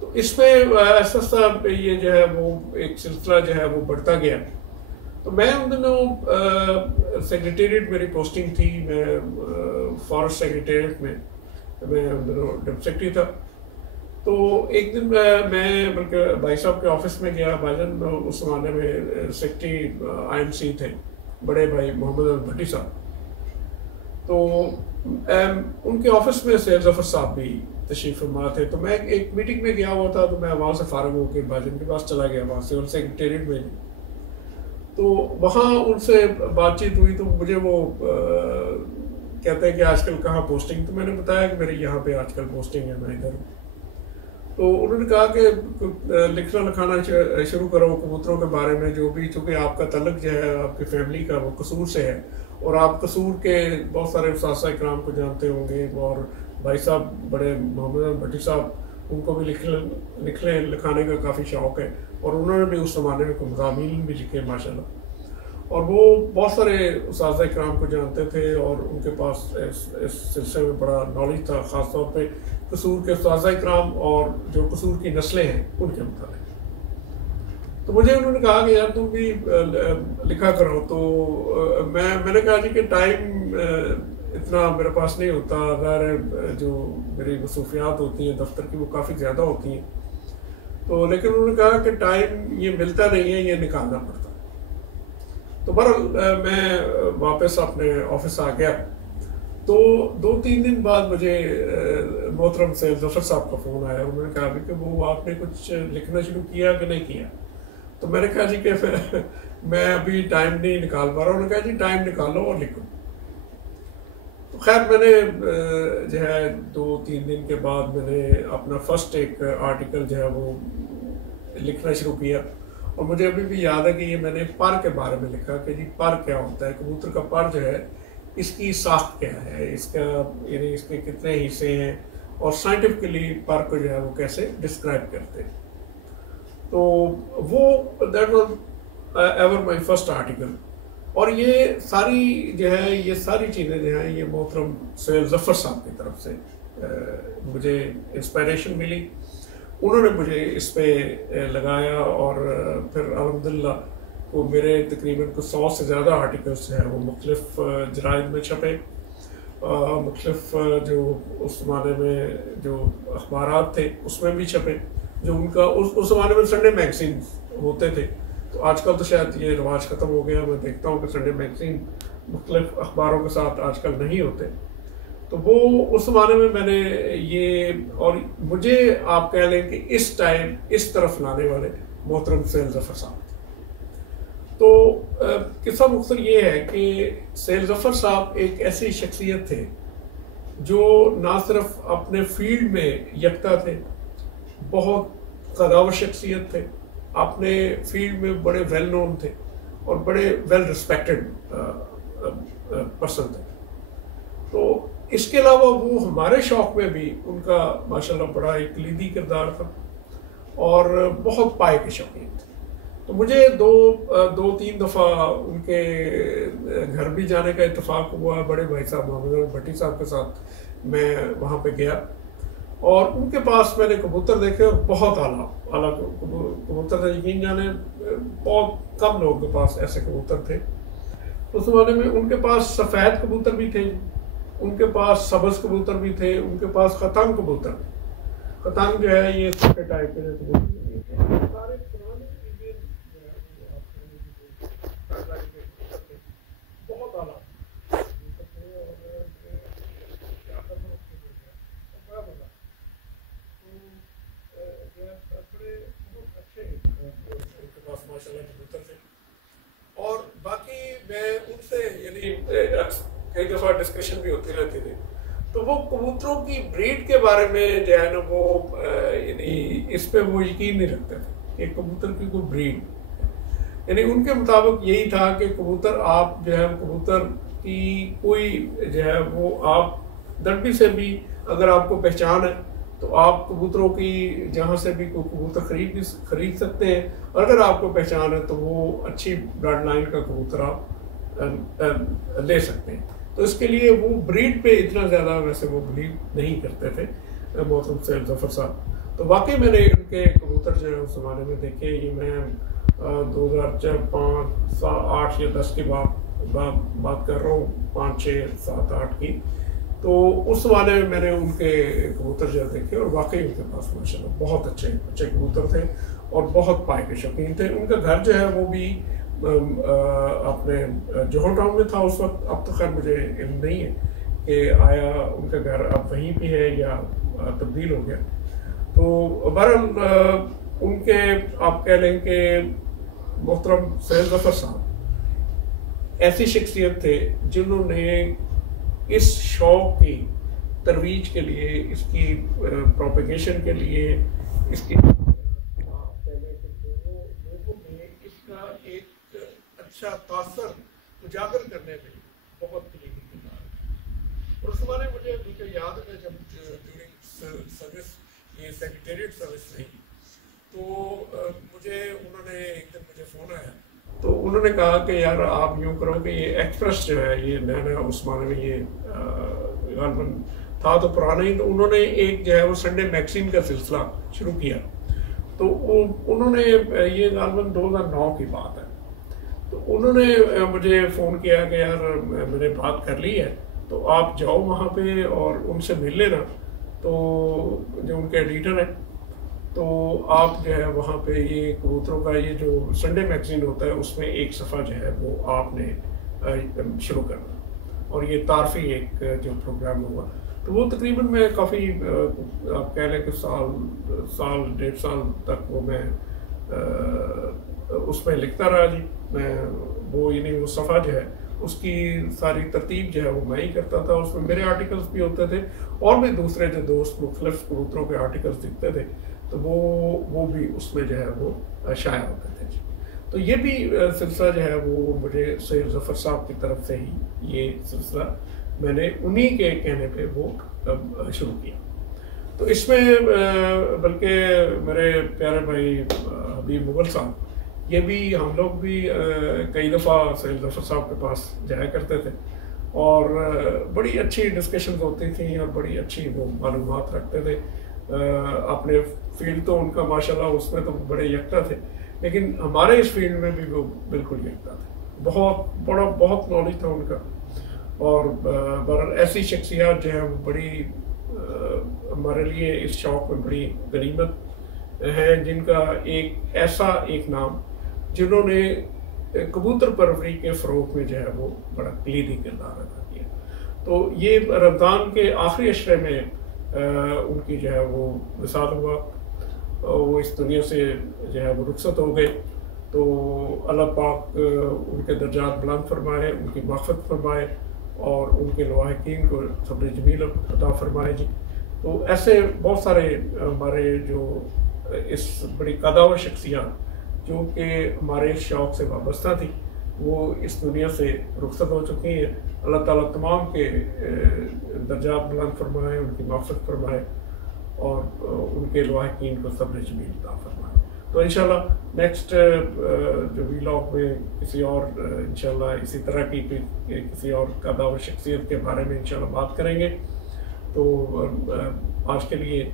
تو اس میں ایسا ایسا یہ جو ہے وہ ایک سلسلہ جو ہے وہ بڑھتا گیا. تو میں ان دنوں سیکریٹریٹ میری پوسٹنگ تھی، میں فارسٹ سیکریٹریٹ میں ان دنوں ڈپٹی سیکرٹری تھا. تو ایک دن میں بلکہ بھائی صاحب کے آفس میں گیا. بھائی جان اس زمانے میں سیکرٹری IMC تھے، بڑے بھائی محمد احمد بھٹی صاحب. تو ان کے آفس میں سیل ظفر صاحب بھی تشریف فرما تھے. تو میں ایک میٹنگ میں گیا ہوا تھا، تو میں وہاں سے فارغ ہو کے بھائی جان کے پاس چلا گیا، وہاں سے ان سیکریٹریٹ میں. تو وہاں ان سے بات چیت ہوئی، تو مجھے وہ کہتے ہیں کہ آج کل کہاں پوسٹنگ. تو میں نے بتایا کہ میری یہاں پہ آج کل پوسٹنگ ہے، میں ادھر ہوں. تو انہوں نے کہا کہ لکھنا لکھانا شروع کرو کبوتروں کے بارے میں، جو بھی، چونکہ آپ کا تعلق جو ہے آپ کی فیملی کا وہ قصور سے ہے، اور آپ قصور کے بہت سارے اساتذہ اکرام کو جانتے ہوں گے، اور بھائی صاحب بڑے محمد احمد بھٹی صاحب، ان کو بھی لکھنے لکھانے کا کافی شوق ہے، اور انہوں نے بھی اس زمانے میں کوئی مضامین بھی لکھے ماشاءاللہ. اور وہ بہت سارے اساتذہ اکرام کو جانتے تھے، اور ان کے پاس اس سلسلے میں بڑا نالج تھا، خاص طور پہ قصور کے اساتذہ اکرام اور جو قصور کی نسلیں ہیں ان کے متعلق. تو مجھے انہوں نے کہا کہ یار تم بھی لکھا کرو. تو میں نے کہا جی کہ ٹائم اتنا میرے پاس نہیں ہوتا، غیر جو میری مصروفیات ہوتی ہیں دفتر کی وہ کافی زیادہ ہوتی ہیں. تو لیکن انہوں نے کہا کہ ٹائم یہ ملتا نہیں ہے، یہ نکالنا پڑتا. تو بہرحال میں واپس اپنے آفس آ گیا. تو 2-3 دن بعد مجھے محترم سیل ظفر صاحب کا فون آیا. انہوں نے کہا کہ وہ آپ نے کچھ لکھنا شروع کیا کہ نہیں کیا. تو میں نے کہا جی کہ میں ابھی ٹائم نہیں نکال پا رہا ہوں. انہوں نے کہا جی ٹائم نکالو اور لکھو. تو خیر میں نے جو ہے 2-3 دن کے بعد میں نے اپنا فرسٹ ایک آرٹیکل جو ہے وہ لکھنا شروع کیا. اور مجھے ابھی بھی یاد ہے کہ یہ میں نے پر کے بارے میں لکھا کہ جی پر کیا ہوتا ہے، کبوتر کا پر جو ہے اس کی ساخت کیا ہے، اس کا یعنی اس کے کتنے حصے ہیں، اور سائنٹیفکلی پر کو جو ہے وہ کیسے ڈسکرائب کرتے ہیں. تو وہ that was ever my first article. اور یہ ساری جو ہے یہ ساری چیزیں جو ہیں یہ محترم سیل ظفر صاحب کی طرف سے مجھے انسپائریشن ملی. انہوں نے مجھے اس پہ لگایا، اور پھر الحمدللہ وہ میرے تقریباً 100 سے زیادہ آرٹیکلس ہیں وہ مختلف جرائد میں چھپے. مختلف جو اس زمانے میں جو اخبارات تھے اس میں بھی چھپے، جو ان کا اس زمانے میں سنڈے میگزین ہوتے تھے. تو آج کل تو شاید یہ رواج ختم ہو گیا. میں دیکھتا ہوں کہ سنڈے میگزین مختلف اخباروں کے ساتھ آج کل نہیں ہوتے. تو وہ اس زمانے میں نے یہ، اور مجھے آپ کہہ لیں کہ اس ٹائم اس طرف لانے والے محترم سیل ظفر صاحب. تو قصہ مختصر یہ ہے کہ سیل ظفر صاحب ایک ایسی شخصیت تھے جو نہ صرف اپنے فیلڈ میں یکتا تھے، بہت قداور شخصیت تھے، اپنے فیلڈ میں بڑے ویل نون تھے، اور بڑے ویل ریسپیکٹڈ پرسن تھے. تو اس کے علاوہ وہ ہمارے شوق میں بھی ان کا ماشاءاللہ بڑا ایک کلیدی کردار تھا، اور بہت پائے کے شوقین تھے. تو مجھے 2-3 دفعہ ان کے گھر بھی جانے کا اتفاق ہوا. بڑے بھائی صاحب محمد احمد بھٹی صاحب کے ساتھ میں وہاں پہ گیا، اور ان کے پاس میں نے کبوتر دیکھے، اور بہت اعلیٰ کبوتر تھے. یقین جانے بہت کم لوگوں کے پاس ایسے کبوتر تھے اس زمانے میں. ان کے پاس سفید کبوتر بھی تھے، ان کے پاس سبز کبوتر بھی تھے، ان کے پاس خطنگ کبوتر. خطنگ جو ہے یہ چھوٹے ٹائپ کے کبوتر سارے پرانے بہت اعلیٰ اور باقی میں ان سے یعنی کئی دفعہ ڈسکشن بھی ہوتی رہتی تھی. تو وہ کبوتروں کی بریڈ کے بارے میں جو ہے نا وہ یعنی اس پہ وہ یقین نہیں رکھتے تھے کہ کبوتر کی کوئی بریڈ، یعنی ان کے مطابق یہی تھا کہ کبوتر آپ جو ہے کبوتر کی کوئی جو ہے وہ آپ دربی سے بھی اگر آپ کو پہچان ہے تو آپ کبوتروں کی جہاں سے بھی کوئی کبوتر خرید سکتے ہیں. اور اگر آپ کو پہچان ہے تو وہ اچھی بلڈ لائن کا کبوتر آپ لے سکتے ہیں. تو اس کے لیے وہ بریڈ پہ اتنا زیادہ ویسے وہ بلیو نہیں کرتے تھے محترم سیل ظفر صاحب. تو واقعی میں نے ان کے کبوتر جو ہے اس زمانے میں دیکھے. یہ میں 2008 یا 10 کی بات کر رہا ہوں, 5 6 7 8 کی. تو اس زمانے میں میں نے ان کے کبوتر جو دیکھے, اور واقعی ان کے پاس ماشاءاللہ بہت اچھے کبوتر تھے اور بہت پائے کے شوقین تھے. ان کا گھر جو ہے وہ بھی اپنے جوہر ٹاؤن میں تھا اس وقت. اب تو خیر مجھے علم نہیں ہے کہ آیا ان کا گھر اب وہیں پہ ہے یا تبدیل ہو گیا. تو بہرحال ان کے آپ کہہ لیں کہ محترم سہیل ظفر صاحب ایسی شخصیت تھے جنہوں نے اس شوق کی ترویج کے لیے, اس کی پروپیگیشن کے لیے, اس کی لوگوں میں اس کا ایک اچھا تاثر اجاگر کرنے میں بہت کلیدی کردار ہے. اور اس زمانے مجھے بالکل یاد ہے جب ڈیورنگ سروس یہ سیکریٹریٹ سروس تھی, تو مجھے انہوں نے ایک دن مجھے فون آیا, تو انہوں نے کہا کہ یار آپ یوں کرو کہ یہ ایکسپریس جو ہے یہ نیا اس زمانے میں یہ غالباً تھا تو پرانا ہی, تو انہوں نے ایک جو ہے وہ سنڈے میگزین کا سلسلہ شروع کیا. تو انہوں نے یہ غالباً 2009 کی بات ہے, تو انہوں نے مجھے فون کیا کہ یار میں نے بات کر لی ہے تو آپ جاؤ وہاں پہ اور ان سے مل لینا. تو جو ان کے ایڈیٹر ہیں, تو آپ جو ہے وہاں پہ یہ کبوتروں کا یہ جو سنڈے میگزین ہوتا ہے اس میں ایک صفحہ جو ہے وہ آپ نے شروع کرنا, اور یہ تعارفی ایک جو پروگرام ہوا. تو وہ تقریباً میں کافی آپ کہہ لیں کہ سال 1.5 سال تک وہ میں اس میں لکھتا رہا جی. میں وہ یعنی وہ صفحہ جو ہے اس کی ساری ترتیب جو ہے وہ میں ہی کرتا تھا. اس میں میرے آرٹیکلس بھی ہوتے تھے اور بھی دوسرے جو دوست مختلف کبوتروں کے آرٹیکلس دکھتے تھے, تو وہ بھی اس میں جو ہے وہ شائع ہوتے تھے. تو یہ بھی سلسلہ جو ہے وہ مجھے سہیل ظفر صاحب کی طرف سے ہی یہ سلسلہ میں نے انہی کے کہنے پہ وہ شروع کیا. تو اس میں بلکہ میرے پیارے بھائی حبیب مغل صاحب, یہ بھی ہم لوگ بھی کئی دفعہ سہیل ظفر صاحب کے پاس جایا کرتے تھے, اور بڑی اچھی ڈسکشنز ہوتی تھیں اور بڑی اچھی وہ معلومات رکھتے تھے. اپنے فیلڈ تو ان کا ماشاءاللہ اس میں تو بڑے یکتا تھے, لیکن ہمارے اس فیلڈ میں بھی وہ بالکل یکتا تھے. بہت نالج تھا ان کا. اور ایسی شخصیات جو ہیں وہ بڑی ہمارے لیے اس شوق میں بڑی غنیمت ہیں, جن کا ایک نام جنہوں نے کبوتر پروری کے فروغ میں جو ہے وہ بڑا کلیدی کردار ادا کیا. تو یہ رمضان کے آخری عشرے میں ان کی جو ہے وہ وصال ہوا, وہ اس دنیا سے جو ہے وہ رخصت ہو گئے. تو اللہ پاک ان کے درجات بلند فرمائے, ان کی مغفرت فرمائے, اور ان کے لواحقین کو صبر جمیل عطا فرمائے جی. تو ایسے بہت سارے ہمارے جو اس بڑی قداور شخصیات جو کہ ہمارے شوق سے وابستہ تھی, وہ اس دنیا سے رخصت ہو چکی ہیں. اللہ تعالیٰ تمام کے درجات بلند فرمائے, ان کی مغفرت فرمائے, اور ان کے لواحقین کو صبر جمیل عطا فرمائے. تو انشاءاللہ نیکسٹ جو ویلاگ میں کسی اور انشاءاللہ اسی طرح کی کسی اور قداور شخصیت کے بارے میں انشاءاللہ بات کریں گے. تو آج کے لیے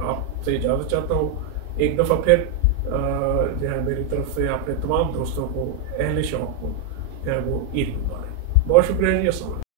آپ سے اجازت چاہتا ہوں. ایک دفعہ پھر جو ہے میری طرف سے اپنے تمام دوستوں کو, اہل شوق کو جو ہے وہ عید مبارک. بہت شکریہ جی. السلام علیکم.